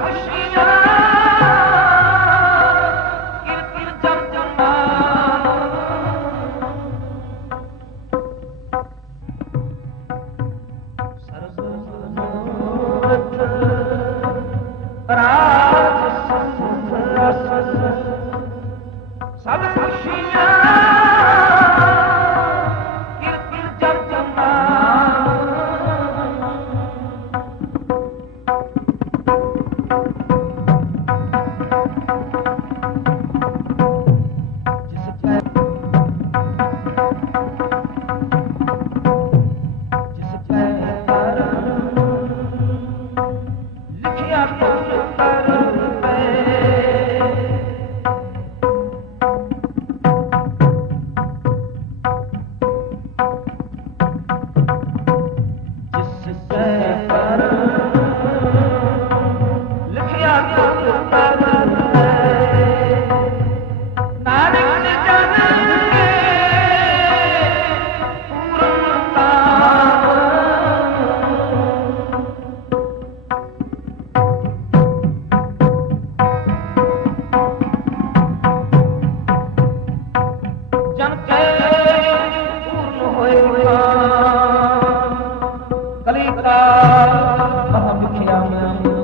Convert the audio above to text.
Asha! Alhamdulillah.